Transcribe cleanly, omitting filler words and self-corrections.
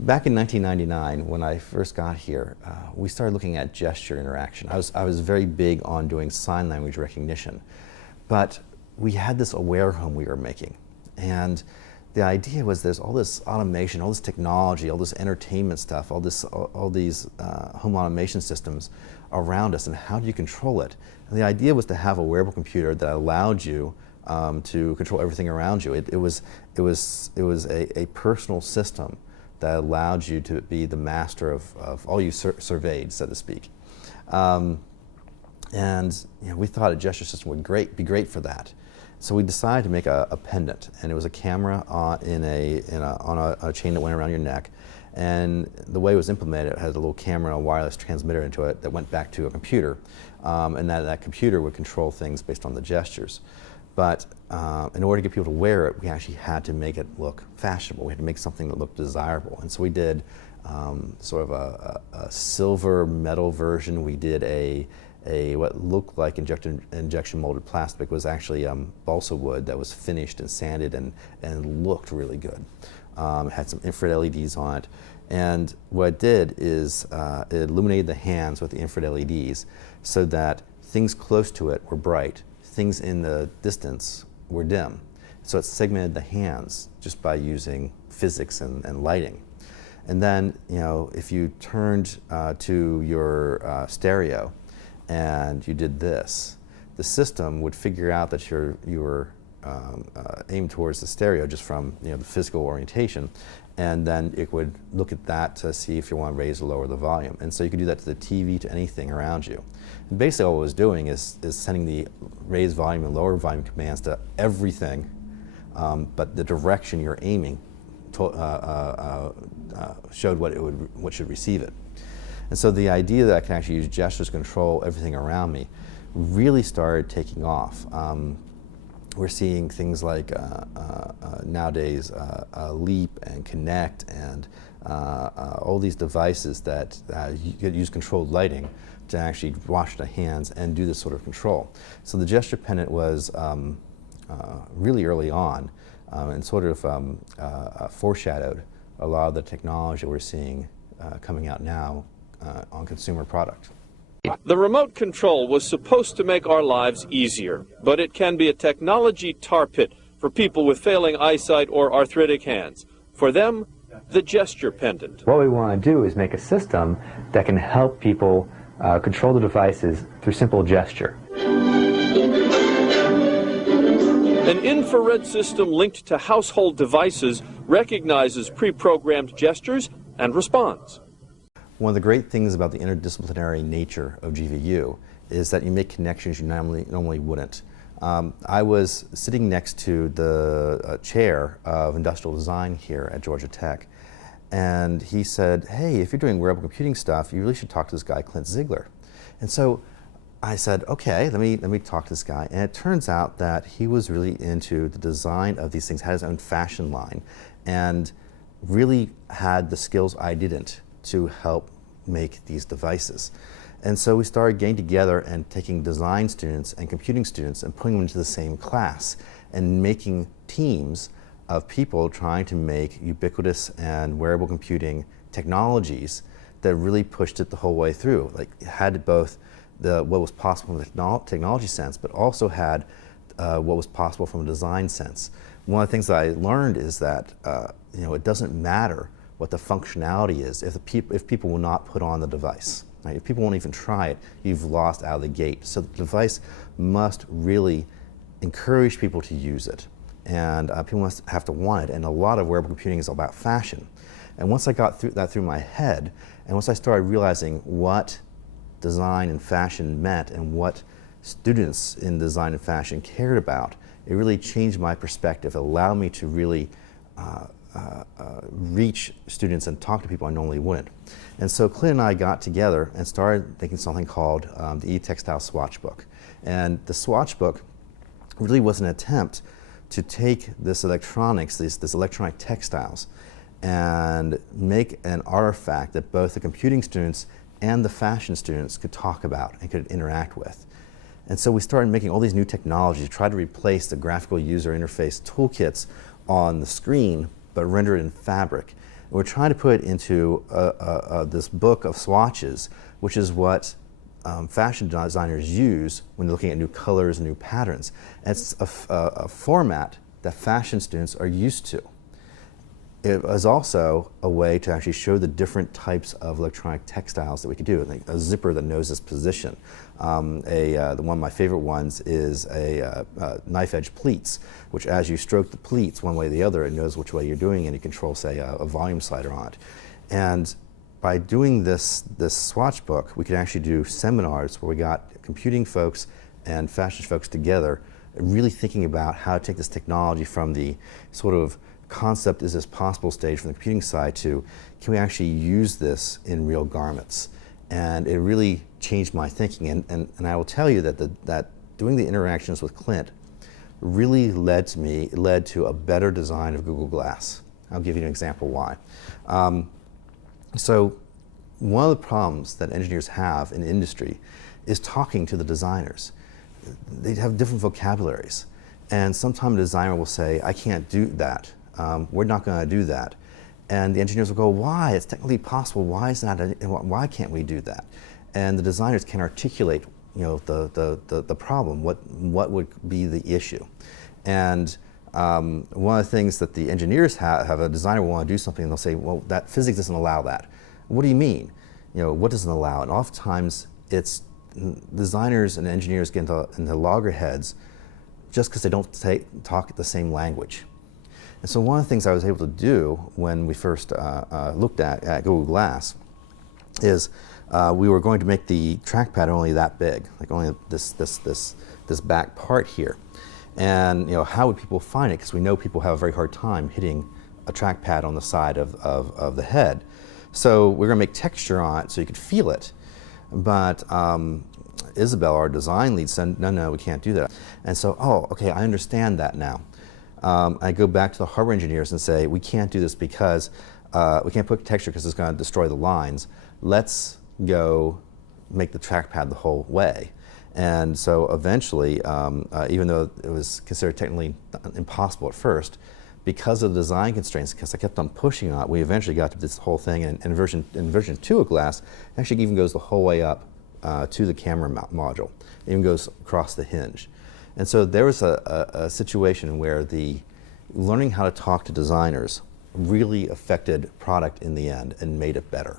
Back in 1999, when I first got here, we started looking at gesture interaction. I was very big on doing sign language recognition, but we had this aware home we were making, and the idea was there's all this automation, all this technology, all this entertainment stuff, all these home automation systems around us, and how do you control it? And the idea was to have a wearable computer that allowed you to control everything around you. It was a personal system that allowed you to be the master of all you surveyed, so to speak. And we thought a gesture system would be great for that. So we decided to make a pendant, and it was a camera on a chain that went around your neck. And the way it was implemented, it had a little camera and a wireless transmitter into it that went back to a computer, and that computer would control things based on the gestures. But in order to get people to wear it, we actually had to make it look fashionable. We had to make something that looked desirable. And so we did sort of a silver metal version. We did what looked like injection molded plastic. It was actually balsa wood that was finished and sanded and looked really good. It had some infrared LEDs on it. And what it did is it illuminated the hands with the infrared LEDs so that things close to it were bright, things in the distance were dim. So it segmented the hands just by using physics and lighting. And then, if you turned to your stereo and you did this, the system would figure out that you were aimed towards the stereo just from the physical orientation, and then it would look at that to see if you want to raise or lower the volume. And so you could do that to the TV, to anything around you. And basically all it was doing is sending the raise volume and lower volume commands to everything, but the direction you're aiming showed what should receive it. And so the idea that I can actually use gestures to control everything around me really started taking off. We're seeing things like nowadays Leap and Connect and all these devices that you could use controlled lighting to actually wash the hands and do this sort of control. So the gesture pendant was really early on and sort of foreshadowed a lot of the technology we're seeing coming out now on consumer product. The remote control was supposed to make our lives easier, but it can be a technology tar pit for people with failing eyesight or arthritic hands. For them, the gesture pendant. What we want to do is make a system that can help people control the devices through simple gesture. An infrared system linked to household devices recognizes pre-programmed gestures and responds. One of the great things about the interdisciplinary nature of GVU is that you make connections you normally wouldn't. I was sitting next to the chair of industrial design here at Georgia Tech, and he said, hey, if you're doing wearable computing stuff, you really should talk to this guy, Clint Ziegler. And so I said, okay, let me talk to this guy. And it turns out that he was really into the design of these things, had his own fashion line, and really had the skills I didn't to help make these devices. And so we started getting together and taking design students and computing students and putting them into the same class and making teams of people trying to make ubiquitous and wearable computing technologies that really pushed it the whole way through. Like, it had both what was possible in the technology sense, but also had what was possible from a design sense. One of the things that I learned is that it doesn't matter what the functionality is if people will not put on the device. Right? If people won't even try it, you've lost out of the gate. So the device must really encourage people to use it, and people must have to want it. And a lot of wearable computing is about fashion. And once I got that through my head, and once I started realizing what design and fashion meant and what students in design and fashion cared about, it really changed my perspective. It allowed me to really reach students and talk to people I normally wouldn't. And so Clint and I got together and started making something called the E-Textile Swatch Book. And the Swatch Book really was an attempt to take this electronics, this electronic textiles, and make an artifact that both the computing students and the fashion students could talk about and could interact with. And so we started making all these new technologies to try to replace the graphical user interface toolkits on the screen, but render it in fabric. And we're trying to put it into this book of swatches, which is what fashion designers use when they're looking at new colors and new patterns. And it's a format that fashion students are used to. It was also a way to actually show the different types of electronic textiles that we could do. Like a zipper that knows its position. One of my favorite ones is a knife edge pleats, which as you stroke the pleats one way or the other, it knows which way you're doing, and you control, say, a volume slider on it. And by doing this swatch book, we could actually do seminars where we got computing folks and fashion folks together, really thinking about how to take this technology from the sort of concept, is this possible stage from the computing side, to can we actually use this in real garments? And it really changed my thinking. And I will tell you that doing the interactions with Clint really led to a better design of Google Glass. I'll give you an example why. So one of the problems that engineers have in industry is talking to the designers. They have different vocabularies. And sometimes a designer will say, I can't do that. We're not going to do that. And the engineers will go, why? It's technically possible. Why can't we do that? And the designers can articulate, the problem. What would be the issue? And one of the things that the engineers have a designer will want to do something, and they'll say, well, that physics doesn't allow that. What do you mean? What doesn't allow it? And oftentimes it's designers and engineers get into loggerheads just because they don't talk the same language. And so one of the things I was able to do when we first looked at Google Glass is we were going to make the trackpad only that big, like only this back part here. And how would people find it? Because we know people have a very hard time hitting a trackpad on the side of the head. So we're going to make texture on it so you could feel it. But Isabel, our design lead, said, no, we can't do that. And so, okay, I understand that now. I go back to the hardware engineers and say, we can't do this because we can't put texture because it's going to destroy the lines. Let's go make the trackpad the whole way. And so eventually, even though it was considered technically impossible at first, because of the design constraints, because I kept on pushing on it, we eventually got to this whole thing. And in version 2 of Glass, it actually even goes the whole way up to the camera module. It even goes across the hinge. And so there was a situation where the learning how to talk to designers really affected product in the end and made it better.